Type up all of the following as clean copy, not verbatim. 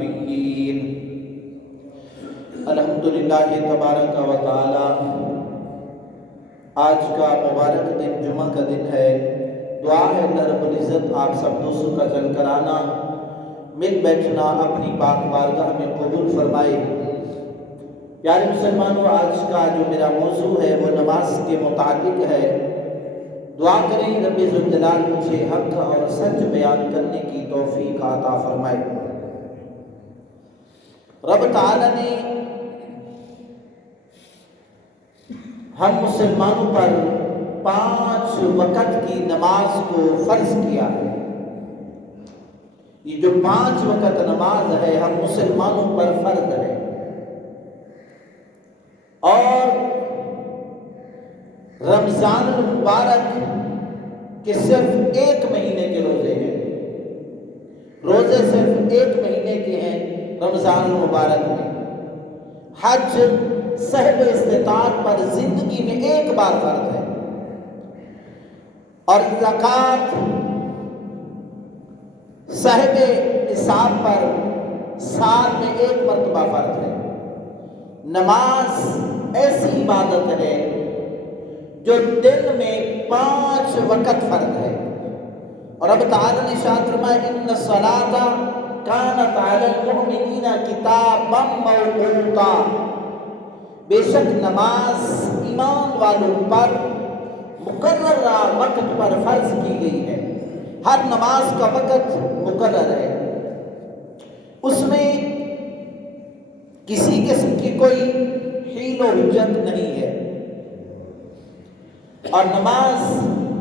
النبيين الحمد للہ تبارک و تعالی۔ آج کا مبارک دن جمعہ کا دن ہے۔ دعا ہے اللہ رب العزت آپ سب دوستوں کا چل کر آنا، مل بیٹھنا اپنی پاک بارگاہ میں قبول فرمائے۔ پیارے مسلمانوں، آج کا جو میرا موضوع ہے وہ نماز کے متعلق ہے۔ دعا کریں رب ذوالجلال مجھے حق اور سچ بیان کرنے کی توفیق عطا فرمائے۔ رب تعالی نے ہم مسلمانوں پر 5 وقت کی نماز کو فرض کیا ہے۔ یہ جو 5 وقت نماز ہے ہم مسلمانوں پر فرض ہے، اور رمضان المبارک کے صرف 1 مہینے کے روزے ہیں۔ روزے صرف 1 مہینے کے ہیں رمضان المبارک میں۔ حج صاحب استطاعت پر زندگی میں 1 بار فرض ہے، اور زکوٰۃ صاحب نصاب پر سال میں 1 مرتبہ فرض ہے۔ نماز ایسی عبادت ہے جو دن میں 5 وقت فرض ہے، اور اب تعالی نے ارشاد فرمایا ان الصلاۃ کانت علی المؤمنین کتابا موقوتا، بے شک نماز ایمان والوں پر مقررہ وقت پر فرض کی گئی ہے۔ ہر نماز کا وقت مقرر ہے، اس میں کسی قسم کی کوئی حیل و حجت نہیں ہے، اور نماز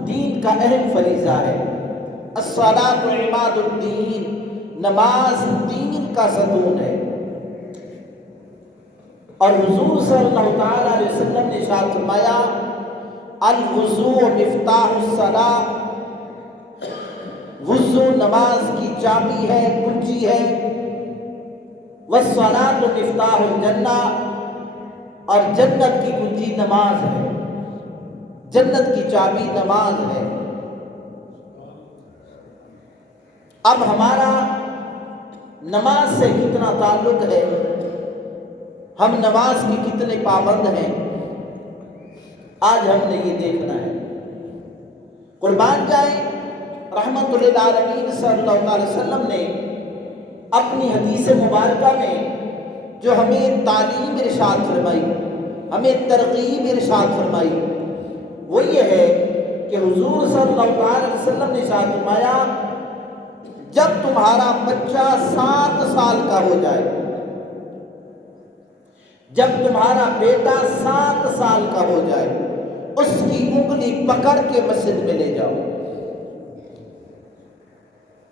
دین کا اہم فریضہ ہے۔ الصلاۃ عماد الدین، نماز دین کا ستون ہے۔ اور حضور صلی اللہ تعالی علیہ وسلم نے ارشاد فرمایا الوضوء مفتاح الصلاۃ، وضو نماز کی چابی ہے، کنجی ہے۔ والصلاۃ مفتاح الجنہ، اور جنت کی کنجی نماز ہے، جنت کی چابی نماز ہے۔ اب ہمارا نماز سے کتنا تعلق ہے، ہم نماز کی کتنے پابند ہیں، آج ہم نے یہ دیکھنا ہے۔ قربان جائیں رحمت للعالمین صلی اللہ علیہ وسلم نے اپنی حدیث مبارکہ میں جو ہمیں تعلیم ارشاد فرمائی، ہمیں ترغیب ارشاد فرمائی، وہ یہ ہے کہ حضور صلی اللہ علیہ وسلم نے ارشاد فرمایا جب تمہارا بچہ 7 سال کا ہو جائے، جب تمہارا بیٹا 7 سال کا ہو جائے، اس کی انگلی پکڑ کے مسجد میں لے جاؤ۔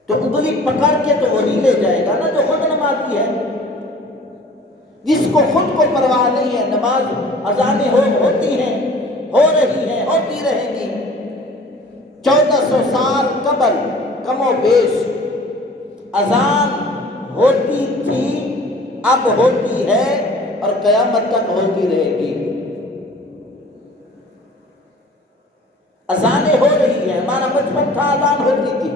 تو انگلی پکڑ کے تو وہی لے جائے گا نا جو خود نمازی ہے، جس کو خود کو پرواہ نہیں ہے۔ نماز اذانیں ہوتی ہیں، ہو رہی ہیں، ہوتی رہیں گی۔ 1400 سال قبل کم و بیش اذان ہوتی تھی، اب ہوتی ہے، اور قیامت تک ہوتی رہے گی۔ اذانیں ہو رہی ہیں، ہمارا بچپن تھا اذان ہوتی تھی،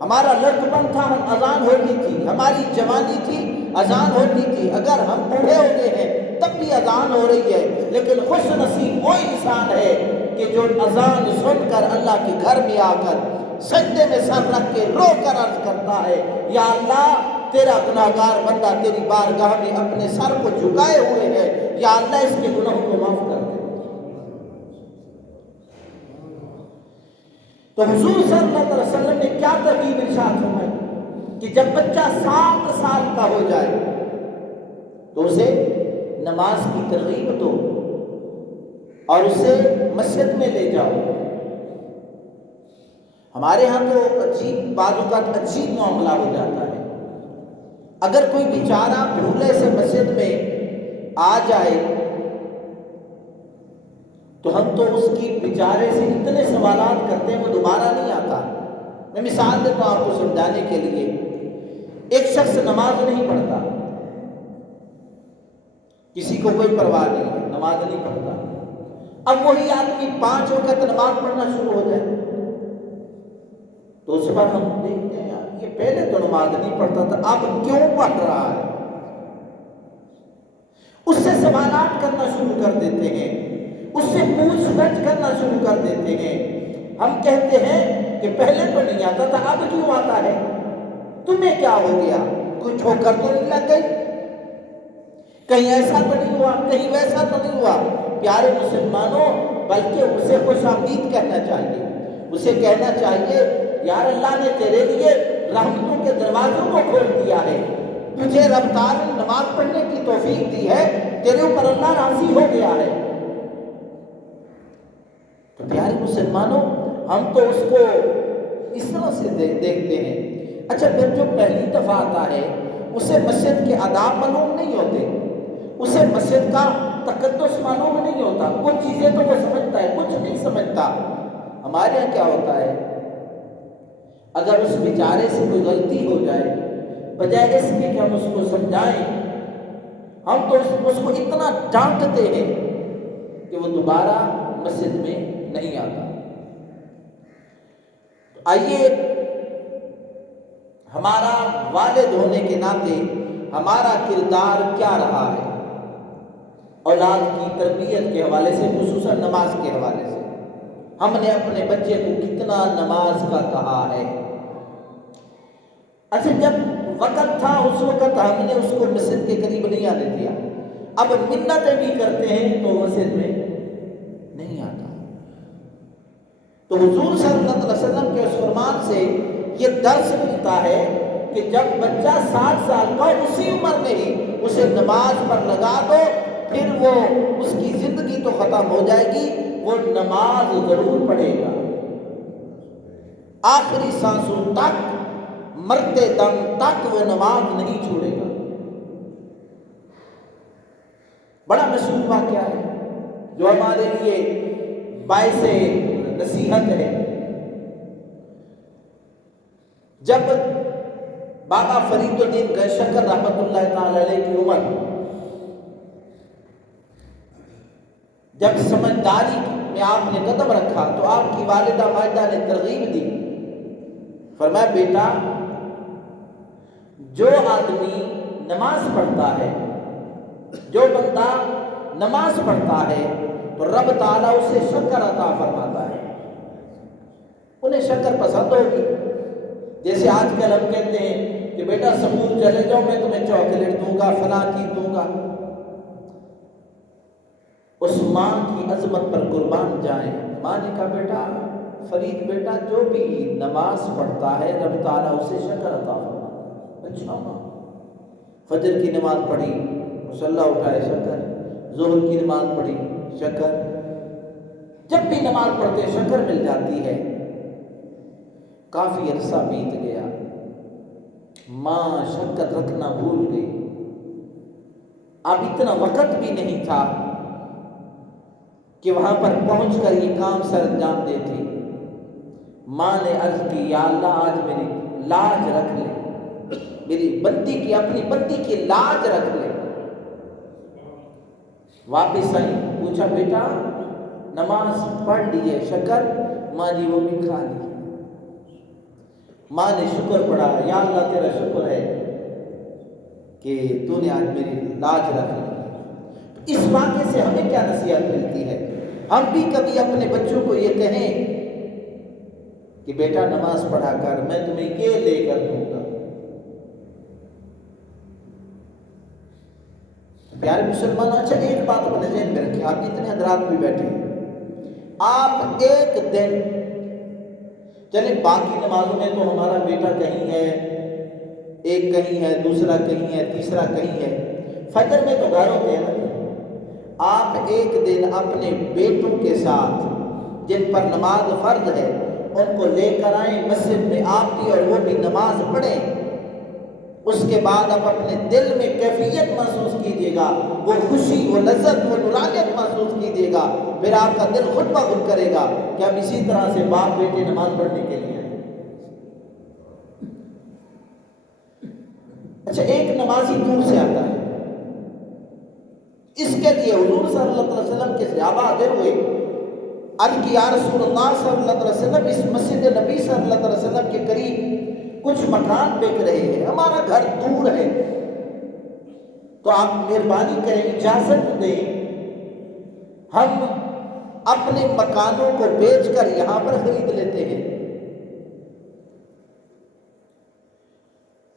ہمارا لڑکپن تھا اذان ہوتی تھی، ہماری جوانی تھی اذان ہوتی تھی، اگر ہم بوڑھے ہو گئے ہیں تب بھی اذان ہو رہی ہے۔ لیکن خوش نصیب وہ انسان ہے کہ جو اذان سن کر اللہ کے گھر میں آ کر سجدے میں سر رکھ کے رو کر عرض کرتا ہے یا اللہ تیرا گناہگار بندہ تیری بارگاہ میں اپنے سر کو جھکائے ہوئے ہے، یا اللہ اس کے گناہوں کو معاف کر دے۔ تو حضور صلی اللہ علیہ وسلم نے کیا ترغیب ارشاد فرمائی کہ جب بچہ 7 سال کا ہو جائے تو اسے نماز کی ترغیب دو اور اسے مسجد میں لے جاؤ۔ ہمارے ہاں تو عجیب بعض اوقات عجیب معاملہ ہو جاتا ہے، اگر کوئی بیچارہ بھولے سے مسجد میں آ جائے تو ہم تو اس کی بیچارے سے اتنے سوالات کرتے ہیں وہ دوبارہ نہیں آتا۔ میں مثال دیتا ہوں آپ کو سمجھانے کے لیے۔ ایک شخص نماز نہیں پڑھتا، کسی کو کوئی پرواہ نہیں ہے، نماز نہیں پڑھتا۔ اب وہی آدمی 5 وقت نماز پڑھنا شروع ہو جائے تو اس پر ہم دیکھتے ہیں یہ پہلے تو نماز نہیں پڑھتا تھا، اب کیوں پڑھ رہا ہے؟ اس سے سوالات کرنا شروع کر دیتے ہیں، اس سے پوچھ گچھ کرنا شروع کر دیتے ہیں۔ ہم کہتے ہیں کہ پہلے تو نہیں آتا تھا، اب کیوں آتا ہے؟ تمہیں کیا ہو گیا؟ کچھ ہو کر تو نہیں لگ گئی؟ کہیں ایسا تو نہیں ہوا، کہیں ویسا تو نہیں ہوا؟ پیارے مسلمانوں، بلکہ اسے خوش آمدید کہنا چاہیے، اسے کہنا چاہیے یار اللہ نے تیرے لیے رحمتوں کے دروازوں کو کھول دیا ہے، تجھے رب تعالیٰ نے نماز پڑھنے کی توفیق دی ہے، تیرے اوپر اللہ راضی ہو گیا ہے۔ تو پیارے مسلمانوں، ہم تو اس کو اس طرح سے دیکھتے ہیں۔ اچھا، پھر جو پہلی دفعہ آتا ہے اسے مسجد کے آداب معلوم نہیں ہوتے، اسے مسجد کا تقدس معلوم نہیں ہوتا، کچھ چیزیں تو وہ سمجھتا ہے، کچھ نہیں سمجھتا۔ ہمارے یہاں کیا ہوتا ہے، اگر اس بیچارے سے کوئی غلطی ہو جائے، بجائے اس کے کہ ہم اس کو سمجھائیں، ہم تو اس کو اتنا ڈانٹتے ہیں کہ وہ دوبارہ مسجد میں نہیں آتا۔ آئیے، ہمارا والد ہونے کے ناطے ہمارا کردار کیا رہا ہے اولاد کی تربیت کے حوالے سے، خصوصاً نماز کے حوالے سے؟ ہم نے اپنے بچے کو کتنا نماز کا کہا ہے؟ اچھا، جب وقت تھا اس وقت ہم نے اس کو مسجد کے قریب نہیں آنے دیا، اب منتیں بھی کرتے ہیں تو مسجد میں نہیں آتا۔ تو حضور صلی اللہ علیہ وسلم کے اس فرمان سے یہ درس ملتا ہے کہ جب بچہ 7 سال کا اسی عمر میں ہی اسے نماز پر لگا دو، پھر وہ اس کی زندگی تو ختم ہو جائے گی، وہ نماز ضرور پڑھے گا، آخری سانسوں تک، مرتے دم تک وہ نماز نہیں چھوڑے گا۔ بڑا مشہور واقعہ ہے جو ہمارے لیے باعث نصیحت ہے۔ جب بابا فرید الدین گنشکر رحمۃ اللہ تعالی علیہ کی عمر جب سمجھداری میں آپ نے قدم رکھا تو آپ کی والدہ ماجدہ نے ترغیب دی، فرمایا بیٹا، جو آدمی نماز پڑھتا ہے، جو بندہ نماز پڑھتا ہے تو رب تعالیٰ اسے شکر عطا فرماتا ہے، انہیں شکر پسند ہوگی۔ جیسے آج کل ہم کہتے ہیں کہ بیٹا سکول چلے جاؤ، میں تمہیں چاکلیٹ دوں گا، فلاں چیز دوں گا۔ اس ماں کی عظمت پر قربان جائیں، ماں نے کہا بیٹا فرید بیٹا، جو بھی نماز پڑھتا ہے رب تعالیٰ اسے شکر عطا فرماتا ہے۔ اچھا ماں، فجر کی نماز پڑھی، مصلی اٹھائے، شکر، ظہر کی نماز پڑھی، شکر، جب بھی نماز پڑھتے شکر مل جاتی ہے۔ کافی عرصہ بیت گیا، ماں شکر رکھنا بھول گئی، اب اتنا وقت بھی نہیں تھا کہ وہاں پر پہنچ کر یہ کام سر انجام دیتی۔ ماں نے عرض کی، یا اللہ آج میری لاج رکھ لے، میری بندی کی، اپنی بندی کی لاج رکھ لے۔ واپس آئی، پوچھا بیٹا نماز پڑھ لیے؟ شکر؟ ماں جی وہ بھی کھا لی۔ ماں نے شکر پڑھا، یا اللہ تیرا شکر ہے کہ تو نے آج میری لاج رکھ لی۔ اس واقعے سے ہمیں کیا نصیحت ملتی ہے؟ ہم بھی کبھی اپنے بچوں کو یہ کہیں کہ بیٹا نماز پڑھا کر، میں تمہیں یہ لے کر دوں گا۔ پیارے مسلمانوں، اچھا ایک بات اپنے ذہن میں رکھیں، آپ جتنے حضرات بھی بیٹھے ہیں، آپ ایک دن، چلے باقی نمازوں میں تو ہمارا بیٹا کہیں ہے، ایک کہیں ہے، دوسرا کہیں ہے، تیسرا کہیں ہے، فجر میں تو گھر ہوتے ہیں نا۔ آپ ایک دن اپنے بیٹوں کے ساتھ جن پر نماز فرض ہے ان کو لے کر آئیں مسجد میں، آپ بھی اور وہ بھی نماز پڑھیں۔ اس کے بعد آپ اپنے دل میں کیفیت محسوس کیجیے گا، وہ خوشی، وہ لذت، وہ نورانیت محسوس کیجیے گا، پھر آپ کا دل خود بخود کرے گا کہ اب اسی طرح سے باپ بیٹے نماز پڑھنے کے لیے آئیں۔ اچھا، ایک نمازی دور سے آتا ہے، اس کے لیے حضور صلی اللہ علیہ وسلم کے صحابہ حاضر ہوئے، عرض کی یا رسول اللہ صلی اللہ علیہ وسلم، اس مسجد نبی صلی اللہ علیہ وسلم کے قریب کچھ مکان بک رہے ہیں، ہمارا گھر دور ہے، تو آپ مہربانی کریں اجازت دیں، ہم اپنے مکانوں کو بیچ کر یہاں پر خرید لیتے ہیں۔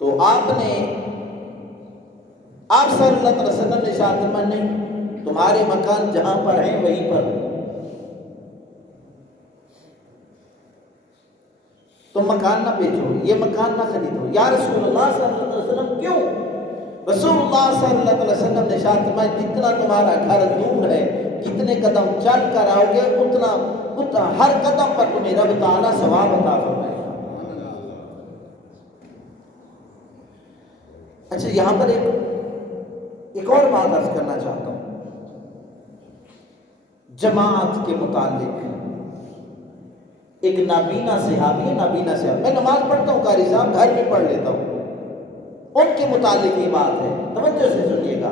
تو آپ صلی اللہ علیہ وسلم نے ارشاد فرمایا نہیں، تمہارے مکان جہاں پر ہیں وہیں پر تم مکان نہ بیچو، یہ مکان نہ خریدو۔ یا رسول اللہ صلی اللہ علیہ وسلم کیوں؟ رسول اللہ صلی اللہ علیہ وسلم نے ارشاد فرمایا جتنا تمہارا گھر دور ہے، جتنے قدم چل کر آؤ گے اتنا ہر قدم پر تمہیں رب تعالیٰ ثواب عطا فرمائے گا۔ اچھا، یہاں پر ایک اور بات عرض کرنا چاہتا ہوں جماعت کے متعلق۔ ایک نابینا صحابی ہے، نابینا صحابی، میں نماز پڑھتا ہوں قاری صاحب، گھر میں پڑھ لیتا ہوں، ان کے متعلق یہ بات ہے، توجہ سے سنیے گا۔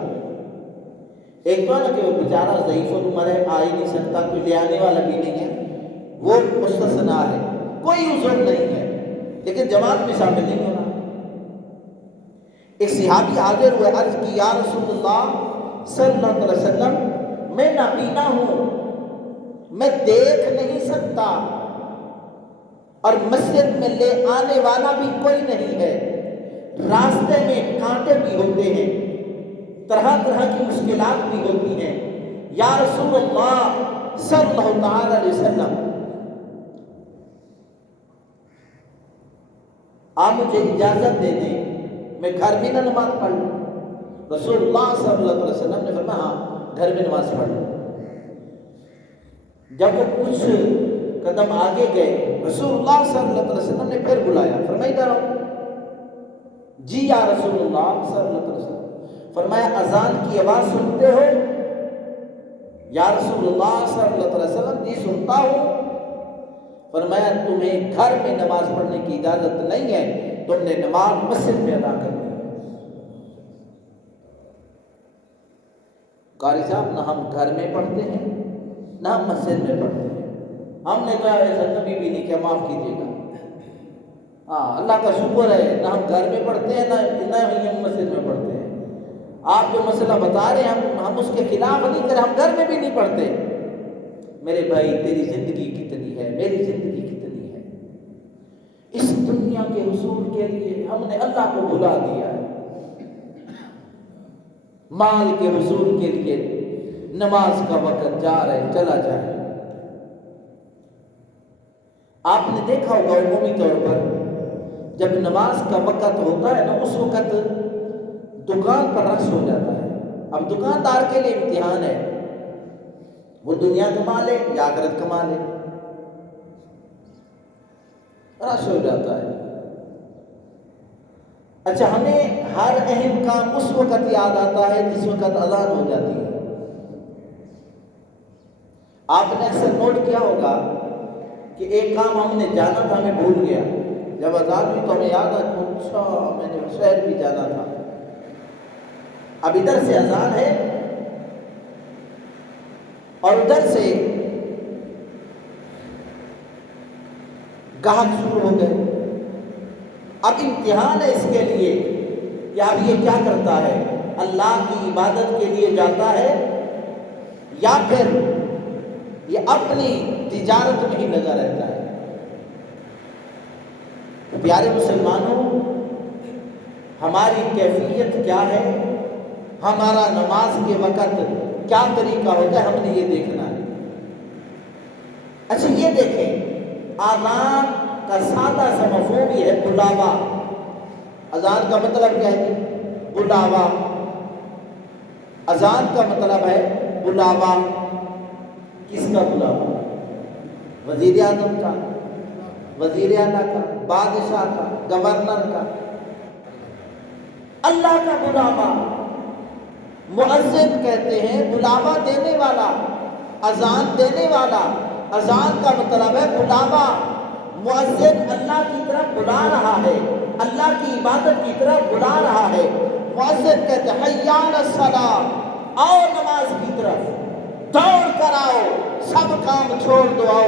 ایک تو ہے نا کہ وہ بیچارہ ضعیف العمر ہے، آ ہی نہیں سکتا، کوئی لے آنے والا بھی نہیں ہے، وہ مستثنا ہے، کوئی عذر نہیں ہے، لیکن جماعت میں شامل نہیں ہونا۔ ایک صحابی حاضر ہوئے، عرض کی یا رسول اللہ صلی اللہ علیہ وسلم میں نابینا ہوں، میں دیکھ نہیں سکتا اور مسجد میں لے آنے والا بھی کوئی نہیں ہے، راستے میں کانٹے بھی ہوتے ہیں، طرح طرح کی مشکلات بھی ہوتی ہیں، یا رسول اللہ صلی اللہ علیہ وسلم آپ مجھے اجازت دے دیں میں گھر میں نہ نماز پڑھ لوں۔ رسول اللہ صلی اللہ علیہ وسلم نے فرمایا ہاں گھر میں نماز پڑھ لوں۔ جب وہ کچھ قدم آگے گئے، رسول اللہ صلی اللہ علیہ وسلم نے پھر بلایا، فرمایا ادھر آؤ۔ جی یا رسول اللہ صلی اللہ علیہ وسلم۔ فرمایا اذان کی آواز سنتے ہو؟ یا رسول اللہ صلی اللہ علیہ وسلم جی سنتا ہوں۔ فرمایا تمہیں گھر میں نماز پڑھنے کی اجازت نہیں ہے، تم نے نماز مسجد میں ادا کرنی ہے۔ قاری صاحب نہ ہم گھر میں پڑھتے ہیں نہ ہم مسجد میں پڑھتے ہیں، ہم نے کہا ایسا کبھی بھی نہیں کیا، معاف کیجیے گا۔ ہاں اللہ کا شکر ہے، نہ ہم گھر میں پڑھتے ہیں نہ ہی ہم مسجد میں پڑھتے ہیں۔ آپ جو مسئلہ بتا رہے ہیں ہم اس کے خلاف نہیں کریں، ہم گھر میں بھی نہیں پڑھتے۔ میرے بھائی تیری زندگی کتنی ہے، میری زندگی کتنی ہے، اس دنیا کے حصول کے لیے ہم نے اللہ کو بھلا دیا ہے، مال کے حصول کے لیے نماز کا وقت جا رہے چلا جائے۔ آپ نے دیکھا ہوگا عمومی طور پر جب نماز کا وقت ہوتا ہے نا، اس وقت دکان پر رش ہو جاتا ہے۔ اب دکاندار کے لیے امتحان ہے، وہ دنیا کما لے یا آخرت کما لے، رش ہو جاتا ہے۔ اچھا، ہمیں ہر اہم کام اس وقت یاد آتا ہے جس وقت اذان ہو جاتی ہے۔ آپ نے اکثر نوٹ کیا ہوگا کہ ایک کام ہم نے جانا تھا، ہمیں بھول گیا، جب اذان ہوئی تو ہمیں یاد آیا اچھا میں نے شہر بھی جانا تھا۔ اب ادھر سے اذان ہے اور ادھر سے گاہک شروع ہو گئے۔ اب امتحان ہے اس کے لیے کہ اب یہ کیا کرتا ہے، اللہ کی عبادت کے لیے جاتا ہے یا پھر یہ اپنی تجارت میں ہی لگا رہتا ہے۔ پیارے مسلمانوں، ہماری کیفیت کیا ہے، ہمارا نماز کے وقت کیا طریقہ ہوتا ہے، ہم نے یہ دیکھنا ہے۔ اچھا یہ دیکھیں، اذان کا سادہ سا مفہوم یہ ہے بلاوا۔ اذان کا مطلب کیا ہے؟ بلاوا۔ اذان کا مطلب ہے بلاوا۔ کس کا بلاوا؟ وزیر اعظم کا، وزیر اعلیٰ کا، بادشاہ کا، گورنر کا، اللہ کا بلاوا۔ مؤذن کہتے ہیں بلاوا دینے والا، اذان دینے والا۔ اذان کا مطلب ہے بلاوا۔ مؤذن اللہ کی طرف بلا رہا ہے، اللہ کی عبادت کی طرف بلا رہا ہے۔ مؤذن کہتے ہیں حی علی الصلاۃ، آؤ نماز کی طرف، دوڑ کر آؤ، سب کام چھوڑ دو، آؤ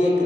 1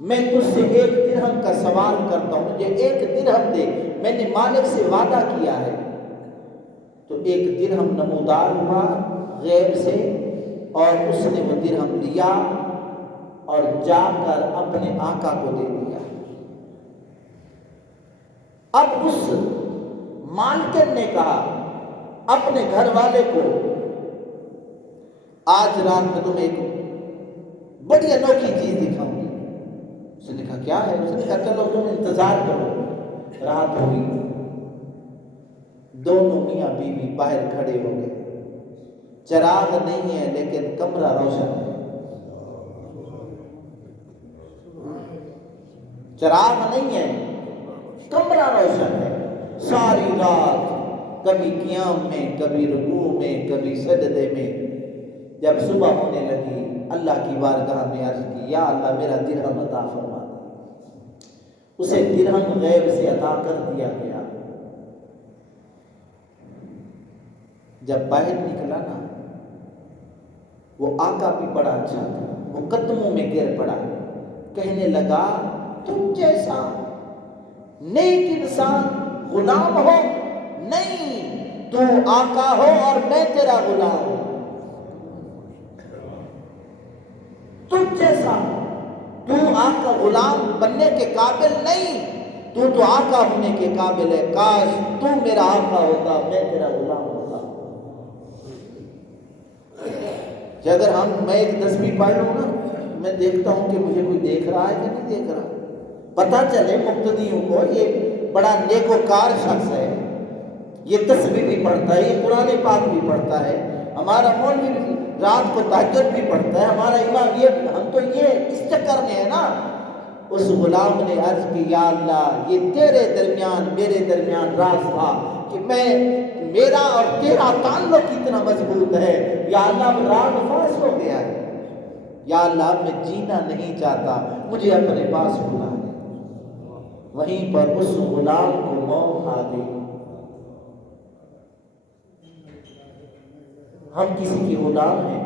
میں تجھ سے 1 درہم کا سوال کرتا ہوں، مجھے 1 درہم دے، میں نے مالک سے وعدہ کیا ہے۔ تو 1 درہم نمودار ہوا غیب سے، اور اس نے وہ درہم لیا اور جا کر اپنے آقا کو دے دیا۔ اب اس مالکن نے کہا اپنے گھر والے کو، آج رات میں تمہیں ایک بڑی انوکھی چیز دکھاؤں گی۔ اس نے کہا کیا ہے؟ اس نے کہا چلو تم انتظار کرو۔ رات ہوئی، دونوں میاں بیوی باہر کھڑے ہو گئے، چراغ نہیں ہے لیکن کمرہ روشن ہے۔ چراغ نہیں ہے، کمرہ روشن ہے۔ ساری رات کبھی قیام میں، کبھی رکوع میں، کبھی سجدے میں۔ جب صبح ہونے لگی اللہ کی بارگاہ میں عرض کی، یا اللہ میرا درہم عطا فرما دے۔ اسے درہم غیب سے عطا کر دیا گیا۔ جب باہر نکلا نا، وہ آقا بھی بڑا اچھا تھا، وہ قدموں میں گر پڑا، کہنے لگا تم جیسا نیک انسان غلام ہو نہیں، تو آقا ہو اور میں تیرا غلام ہوں۔ تم جیسا، تو آقا غلام بننے کے قابل نہیں، تو آقا ہونے کے قابل ہے۔ کاش تو میرا آقا ہوتا، میں تیرا غلام ہوتا۔ کہ اگر میں ایک 10ویں پڑھ لوں نا، میں دیکھتا ہوں کہ مجھے کوئی دیکھ رہا ہے کہ نہیں دیکھ رہا، پتہ چلے مقتدیوں کو یہ بڑا نیکوکار شخص ہے، یہ تسبیح بھی پڑھتا ہے، یہ قرآن پاک بھی پڑھتا ہے، ہمارا مولوی بھی رات کو تہجد بھی پڑھتا ہے، ہمارا امام یہ بھی، ہم تو یہ اس چکر میں ہے نا۔ اس غلام نے عرض کی، یا اللہ یہ تیرے درمیان میرے درمیان راز تھا کہ میرا اور تیرا تعلق کتنا مضبوط ہے، یا اللہ راز فاش ہو گیا ہے، یا اللہ میں جینا نہیں چاہتا، مجھے اپنے پاس بلا لے۔ وہیں پر اس غلام کو موت آ گئی۔ ہم کسی کے غلام ہیں،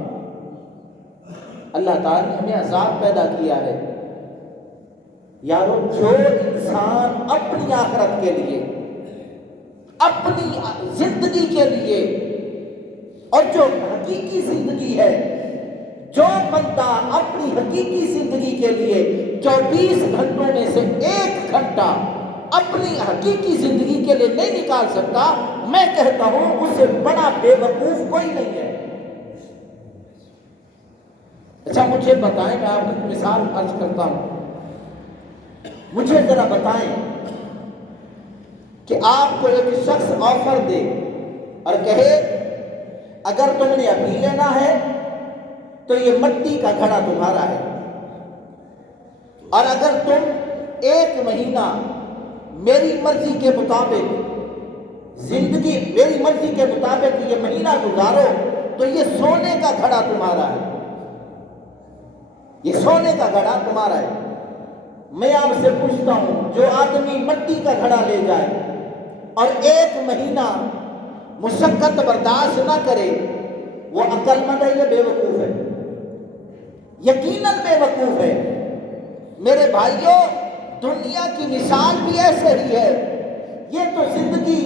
اللہ تعالیٰ نے ہمیں عذاب پیدا کیا ہے۔ یارو جو انسان اپنی آخرت کے لیے، اپنی زندگی کے لیے، اور جو حقیقی زندگی ہے، جو بندہ اپنی حقیقی زندگی کے لیے 24 گھنٹوں میں سے 1 گھنٹہ اپنی حقیقی زندگی کے لیے نہیں نکال سکتا، میں کہتا ہوں اس سے بڑا بے وقوف کوئی نہیں ہے۔ اچھا مجھے بتائیں، میں آپ کو مثال عرض کرتا ہوں، مجھے ذرا بتائیں کہ آپ کو ایک شخص آفر دے اور کہے اگر تم نے ابھی لینا ہے تو یہ مٹی کا گھڑا تمہارا ہے، اور اگر تم 1 مہینہ میری مرضی کے مطابق زندگی، میری مرضی کے مطابق یہ مہینہ گزارو تو یہ سونے کا گھڑا تمہارا ہے، یہ سونے کا گھڑا تمہارا ہے۔ میں آپ سے پوچھتا ہوں، جو آدمی مٹی کا گھڑا لے جائے اور 1 مہینہ مشقت برداشت نہ کرے، وہ عقل مند ہے یا بے وقوف ہے؟ یقیناً بے وقوف ہے۔ میرے بھائیوں، دنیا کی مثال بھی ایسے ہی ہے، یہ تو زندگی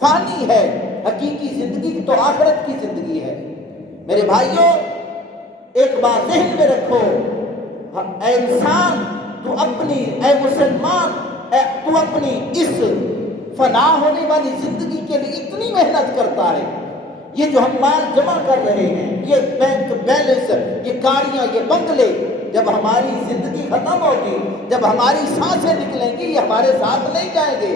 فانی ہے، حقیقی زندگی تو آخرت کی زندگی ہے۔ میرے بھائیوں ایک بات ذہن میں رکھو، اے انسان تو اپنی، اے مسلمان تو اپنی اس فنا ہونے والی زندگی کے لیے اتنی محنت کرتا ہے، یہ جو ہم مال جمع کر رہے ہیں، یہ بینک بیلنس، یہ گاڑیاں، یہ بنگلے، جب ہماری زندگی ختم ہوگی، جب ہماری سانسیں نکلیں گی، یہ ہمارے ساتھ نہیں جائیں گے۔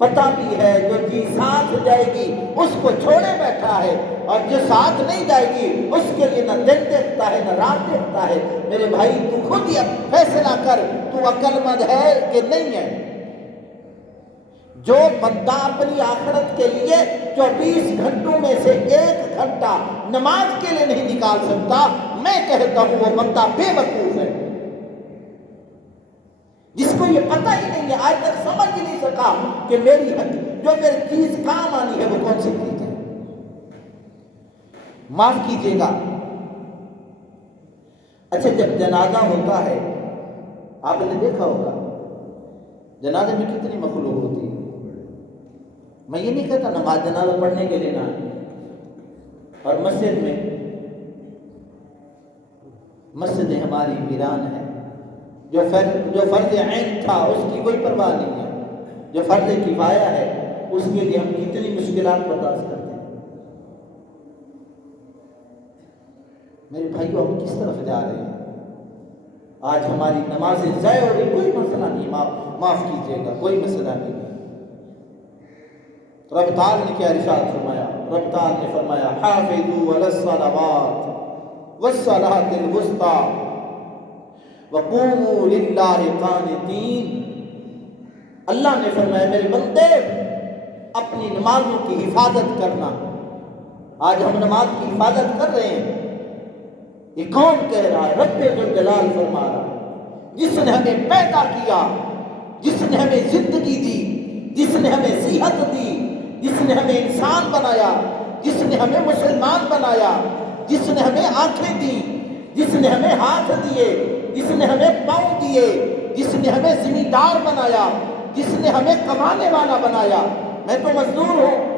پتہ بھی ہے جو چیز ساتھ جائے گی اس کو چھوڑے بیٹھا ہے، اور جو ساتھ نہیں جائے گی اس کے لیے نہ دن دیکھتا ہے نہ رات دیکھتا ہے۔ میرے بھائی تو خود ہی فیصلہ کر، تو عقل مند ہے کہ نہیں ہے؟ جو بندہ اپنی آخرت کے لیے 24 گھنٹوں میں سے 1 گھنٹہ نماز کے لیے نہیں نکال سکتا، میں کہتا ہوں وہ بندہ بے وقوف ہے، جس کو یہ پتہ ہی نہیں ہے، آج تک سمجھ ہی نہیں سکا کہ جو میری چیز کام آنی ہے وہ کون سی چیز ہے۔ معاف کیجیے گا، اچھا جب جنازہ ہوتا ہے آپ نے دیکھا ہوگا جنازے میں کتنی مخلوق ہوتی ہے. میں یہ نہیں کہتا نماز جنازہ پڑھنے کے لیے نہ آئے. اور مسجدیں ہماری ویران ہے. جو فرض عین تھا اس کی کوئی پرواہ نہیں ہے. جو فرض کفایہ ہے اس کے لیے ہم کتنی مشکلات برداشت کرتے ہیں. میرے بھائیو ہم کس طرف جا رہے ہیں؟ آج ہماری نمازیں ضائع ہو رہی. کوئی مسئلہ نہیں, معاف کیجیے گا, کوئی مسئلہ نہیں. رب تعالی نے کیا ارشاد فرمایا؟ رب تعالی نے فرمایا حافظوا علی الصلوات والصلاۃ الوسطی وقوموا للہ قانتین. اللہ نے فرمایا میرے بندے اپنی نمازوں کی حفاظت کرنا. آج ہم نماز کی حفاظت کر رہے ہیں. یہ کون کہہ رہا ہے؟ رب ذوالجلال فرما رہا ہے جس نے ہمیں پیدا کیا, جس نے ہمیں زندگی دی, جس نے ہمیں صحت دی, جس نے ہمیں انسان بنایا, جس نے ہمیں مسلمان بنایا, جس نے ہمیں آنکھیں دی, جس نے ہمیں ہاتھ دیے, جس نے ہمیں پاؤں دیے, جس نے ہمیں زمیندار بنایا, جس نے ہمیں کمانے والا بنایا. میں تو مزدور ہوں.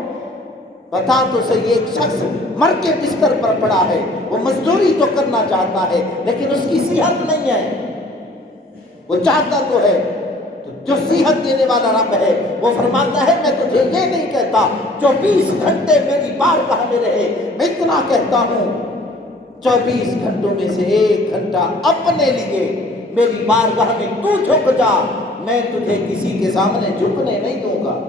بتا تو صحیح, ایک شخص مر کے بستر پر پڑا ہے, وہ مزدوری تو کرنا چاہتا ہے لیکن اس کی صحت نہیں ہے. وہ چاہتا تو ہے. تو جو صحت دینے والا رب ہے وہ فرماتا ہے میں تجھے یہ نہیں کہتا 24 گھنٹے میری بارگاہ میں رہے. میں اتنا کہتا ہوں 24 گھنٹوں میں سے 1 گھنٹہ اپنے لیے میری بارگاہ میں تو جھک جا, میں تجھے کسی کے سامنے جھکنے نہیں دوں گا.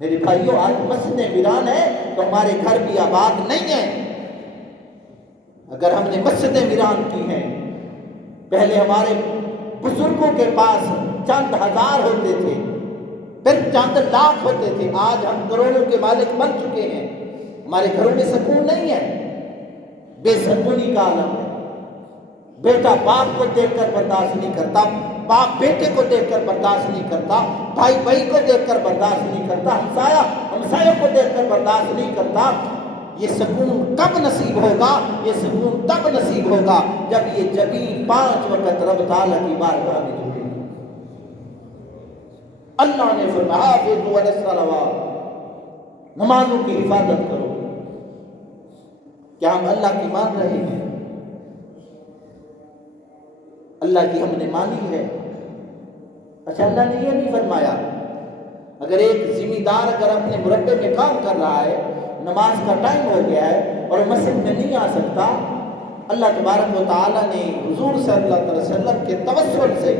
میرے بھائیوں آج مسجدیں ویران ہیں تو ہمارے گھر بھی آباد نہیں ہیں. اگر ہم نے مسجدیں ویران کی ہیں, پہلے ہمارے بزرگوں کے پاس چند ہزار ہوتے تھے, پھر چند لاکھ ہوتے تھے, آج ہم کروڑوں کے مالک بن چکے ہیں. ہمارے گھروں میں سکون نہیں ہے, بے سکونی کا عالم ہے. بیٹا باپ کو دیکھ کر برداشت نہیں کرتا, باپ بیٹے کو دیکھ کر برداشت نہیں کرتا, بھائی بھائی کو دیکھ کر برداشت نہیں کرتا, ہمسایہ ہمسایہ کو دیکھ کر برداشت نہیں کرتا. یہ سکون کب نصیب ہوگا؟ یہ سکون تب نصیب ہوگا جب یہ جبین 5 وقت رب تعالیٰ کی بارگاہ میں جھکے گا. اللہ نے فرمایا حافظوا علی الصلوات, نمازوں کی حفاظت کرو. کیا ہم اللہ کی مان رہے ہیں؟ اللہ کی ہم نے مانی ہے. اچھا اللہ نے یہ نہیں فرمایا اگر ایک ذمہ دار اگر اپنے مربے میں کام کر رہا ہے, نماز کا ٹائم ہو گیا ہے اور مسجد میں نہیں آ سکتا, اللہ تبارک و تعالیٰ نے حضور صلی اللہ علیہ وسلم کے توسل سے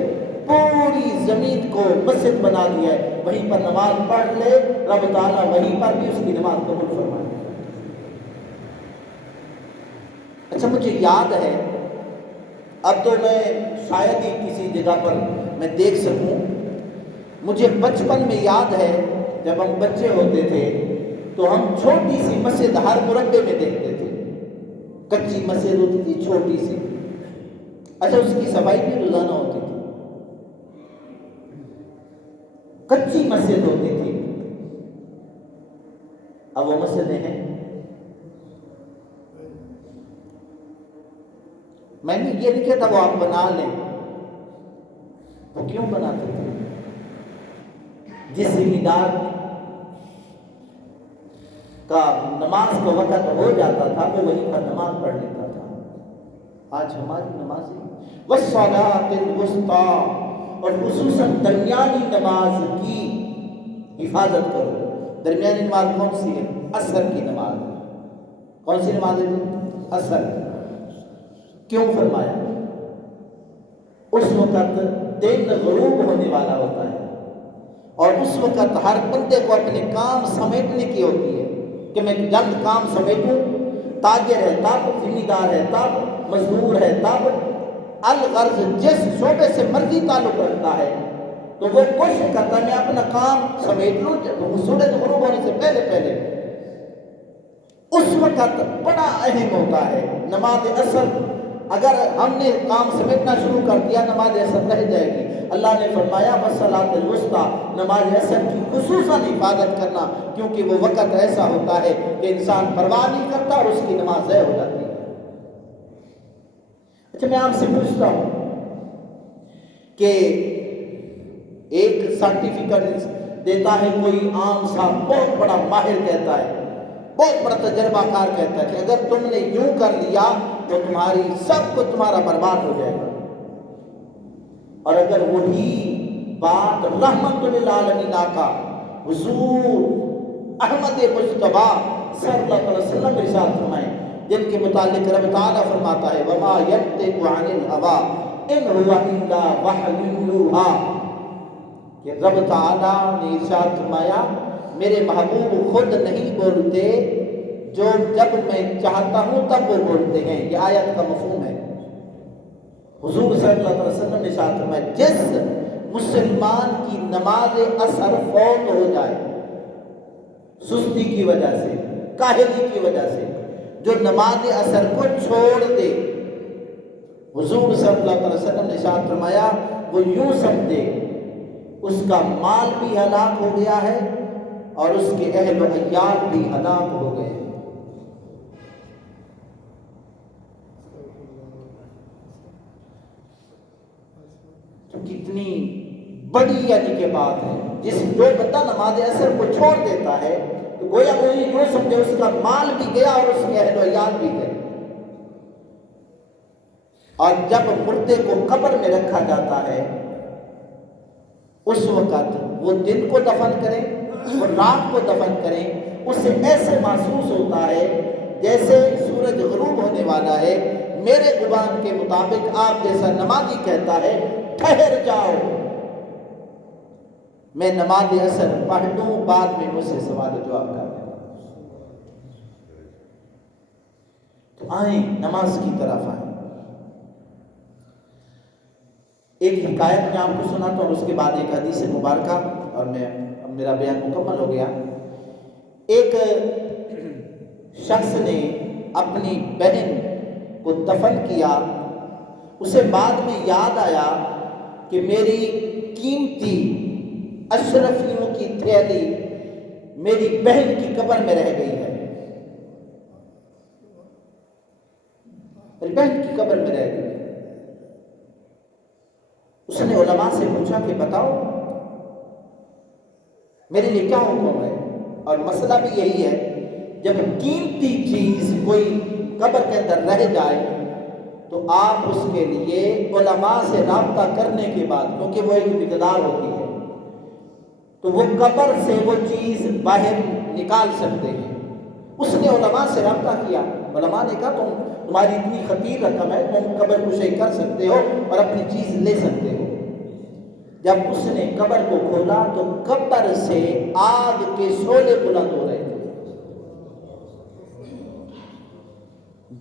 پوری زمین کو مسجد بنا دیا ہے, وہیں پر نماز پڑھ لے, رب تعالیٰ وہیں پر بھی اس کی نماز قبول فرمائے. اچھا مجھے یاد ہے, اب تو میں شاید ہی کسی جگہ پر میں دیکھ سکوں, مجھے بچپن میں یاد ہے جب ہم بچے ہوتے تھے تو ہم چھوٹی سی مسجد ہر مربے میں دیکھتے تھے. کچی مسجد ہوتی تھی چھوٹی سی, اچھا اس کی صفائی بھی روزانہ ہوتی تھی. کچی مسجد ہوتی تھی. اب وہ مسجدیں ہیں. میں نے یہ نہیں کہتا وہ آپ بنا لیں, وہ کیوں بناتے تھے؟ جس ذمہ دار کا نماز کا وقت ہو جاتا تھا وہ وہیں پر نماز پڑھ لیتا تھا. آج ہماری نمازیں والصلاۃ الوسطی, اور خصوصاً درمیانی نماز کی حفاظت کرو. درمیانی نماز کون سی ہے؟ عصر کی نماز. کون سی نماز ہے؟ عصر. کیوں فرمایا؟ اس وقت دن غروب ہونے والا ہوتا ہے اور اس وقت ہر بندے کو اپنے کام سمیٹنے کی ہوتی ہے کہ میں جلد کام سمیٹوں. تاجر ہے تب, ذمہ دار ہے تب, مزدور ہے تب, الغرض جس شعبے سے مرضی تعلق رکھتا ہے تو وہ کوشش کرتا ہے میں اپنا کام سمیٹ لوں سورج غروب ہونے سے پہلے پہلے. اس وقت بڑا اہم ہوتا ہے نماز عصر. اگر ہم نے کام سمیٹنا شروع کر دیا نماز عصر رہ جائے گی۔ اللہ نے فرمایا وَالصَّلَاةِ الْوُسْطَىٰ، نماز عصر کی خصوصاً حفاظت کرنا، کیونکہ وہ وقت ایسا ہوتا ہے کہ انسان پرواہ نہیں کرتا اور اس کی نماز ضائع ہو جاتی ہے۔ اچھا میں آپ سے پوچھتا ہوں کہ ایک سرٹیفکیٹ دیتا ہے کوئی عام صاحب، بہت بڑا ماہر کہتا ہے، بہت بڑا تجربہ کار کہتا ہے کہ اگر تم نے یوں کر لیا تو تمہاری سب کو تمہارا برباد ہو جائے گا۔ اور اگر وہی بات رحمت للعالمین آقا حضور احمد مجتبی صلی اللہ علیہ وسلم ارشاد فرمائے، جن کے متعلق رب تعالیٰ فرماتا ہے وما ينطق عن الهوى ان هو الا وحی یوحی، کہ رب تعالیٰ نے ارشاد فرمایا میرے محبوب خود نہیں بولتے، جو جب میں چاہتا ہوں تب وہ بولتے ہیں۔ یہ آیت کا مفہوم ہے۔ حضور صلی اللہ علیہ وسلم نے ارشاد فرمایا جس مسلمان کی نماز عصر فوت ہو جائے سستی کی وجہ سے، کاہلی کی وجہ سے، جو نماز عصر کو چھوڑ دے، حضور صلی اللہ علیہ وسلم نے ارشاد فرمایا وہ یوں سمجھے اس کا مال بھی ہلاک ہو گیا ہے اور اس کے اہل و عیال بھی ہلاک ہو گئے۔ تو کتنی بڑی یعنی کہ بات ہے، جو بندہ نماز عصر کو چھوڑ دیتا ہے تو گویا وہ یوں سمجھے اس کا مال بھی گیا اور اس کے اہل و عیال بھی گئے۔ اور جب مردے کو قبر میں رکھا جاتا ہے اس وقت وہ دن کو دفن کریں اور رات کو دفن کریں، اسے ایسے محسوس ہوتا ہے جیسے سورج غروب ہونے والا ہے۔ میرے زبان کے مطابق آپ جیسا نمازی کہتا ہے ٹھہر جاؤ میں نماز عصر پڑھ لوں، بعد میں مجھ سے سوال و جواب کر لینا۔ تو آئیں نماز کی طرف آئیں۔ ایک حکایت میں آپ کو سناتا ہوں، اس کے بعد ایک حدیث مبارکہ، اور اب میرا بیان مکمل ہو گیا۔ ایک شخص نے اپنی بہن کو دفن کیا، اسے بعد میں یاد آیا کہ میری قیمتی اشرفیوں کی تھیلی میری بہن کی قبر میں رہ گئی ہے، میری بہن کی قبر میں رہ گئی ہے۔ اس نے علماء سے پوچھا کہ بتاؤ میرے لیے کیا حکم ہے؟ اور مسئلہ بھی یہی ہے، جب قیمتی چیز کوئی قبر کے اندر رہ جائے تو آپ اس کے لیے علماء سے رابطہ کرنے کے بعد، کیونکہ وہ ایک مقدار ہوتی ہے، تو وہ قبر سے وہ چیز باہر نکال سکتے ہیں۔ اس نے علماء سے رابطہ کیا، علماء نے کہا تمہاری اتنی خطیر رقم ہے، تم قبر کشائی کر سکتے ہو اور اپنی چیز لے سکتے ہو۔ جب اس نے قبر کو کھولا تو قبر سے آگ کے شعلے بلند ہو رہے تھے۔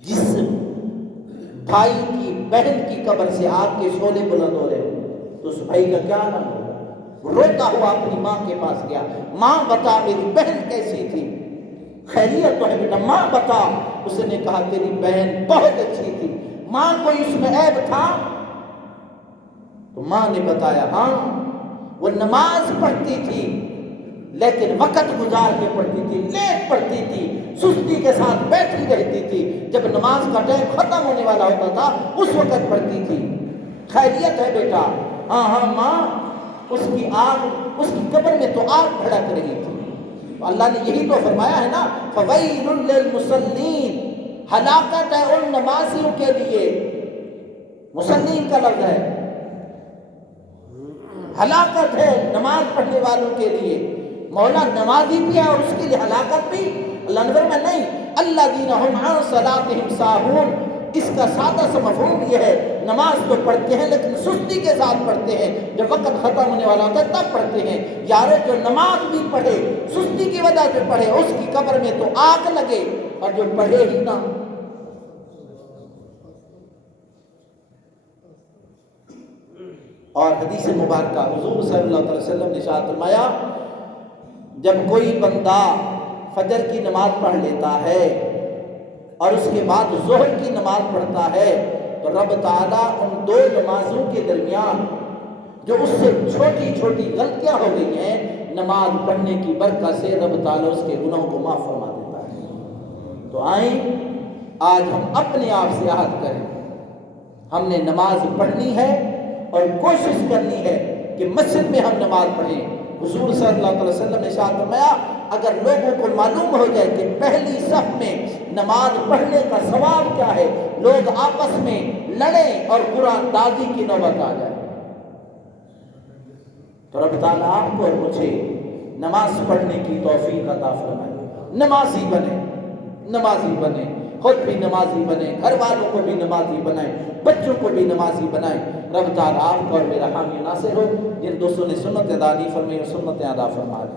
جس بھائی کی بہن کی قبر سے آگ کے شعلے بلند ہو رہے ہو تو اس بھائی کا کیا نام ہوگا؟ روتا ہوا اپنی ماں کے پاس گیا، ماں بتا میری بہن کیسی تھی؟ خیریت تو ہے بیٹا؟ ماں بتا۔ اس نے کہا تیری بہن بہت اچھی تھی۔ ماں کوئی اس میں عیب تھا؟ تو ماں نے بتایا ہاں وہ نماز پڑھتی تھی لیکن وقت گزار کے پڑھتی تھی، لیٹ پڑھتی تھی، سستی کے ساتھ بیٹھی رہتی تھی، جب نماز کا ٹائم ختم ہونے والا ہوتا تھا اس وقت پڑھتی تھی۔ خیریت ہے بیٹا؟ ہاں ہاں ماں، اس کی قبر میں تو آگ بھڑک رہی تھی۔ اللہ نے یہی تو فرمایا ہے نا فَوَيْلٌ لِّلْمُصَلِّينَ، ہلاکت ہے ان نمازیوں کے لیے، مصلین کا لفظ ہے، ہلاکت ہے نماز پڑھنے والوں کے لیے۔ مولا نمازی بھی ہے اور اس کے لیے ہلاکت بھی؟ اللہ نے فرمایا نہیں، الذین ھم عن صلاتہم ساہون، اس کا سادہ سا مفہوم یہ ہے نماز تو پڑھتے ہیں لیکن سستی کے ساتھ پڑھتے ہیں، جب وقت ختم ہونے والا ہوتا ہے تب پڑھتے ہیں۔ یار جو نماز بھی پڑھے سستی کی وجہ سے پڑھے اس کی قبر میں تو آگ لگے، اور جو پڑھے ہی نہ۔ اور حدیث مبارکہ حضور صلی اللہ علیہ وسلم نے ارشاد فرمایا جب کوئی بندہ فجر کی نماز پڑھ لیتا ہے اور اس کے بعد ظہر کی نماز پڑھتا ہے تو رب تعالیٰ ان دو نمازوں کے درمیان جو اس سے چھوٹی چھوٹی غلطیاں ہو گئی ہیں، نماز پڑھنے کی برکت سے رب تعالیٰ اس کے گناہوں کو معاف فرما دیتا ہے۔ تو آئیں آج ہم اپنے آپ سے عہد کریں، ہم نے نماز پڑھنی ہے اور کوشش کرنی ہے کہ مسجد میں ہم نماز پڑھیں۔ حضور صلی اللہ علیہ وسلم نے ارشاد فرمایا، اگر لوگوں کو معلوم ہو جائے کہ پہلی صف میں نماز پڑھنے کا ثواب کیا ہے، لوگ آپس میں لڑیں اور قرآن دازی کی نوبت آ جائے، تو رب تعالیٰ آپ کو اور مجھے نماز پڑھنے کی توفیق عطا فرمائے۔ نمازی بنے، نمازی بنے، خود بھی نمازی بنے، گھر والوں کو بھی نمازی بنائیں، بچوں کو بھی نمازی بنائیں۔ رب تعالیٰ آپ کو اور میرا حامی ناصر ہو، جن دوستوں نے سنت ادا نہیں فرمائی وہ سنت ادا فرما دیں۔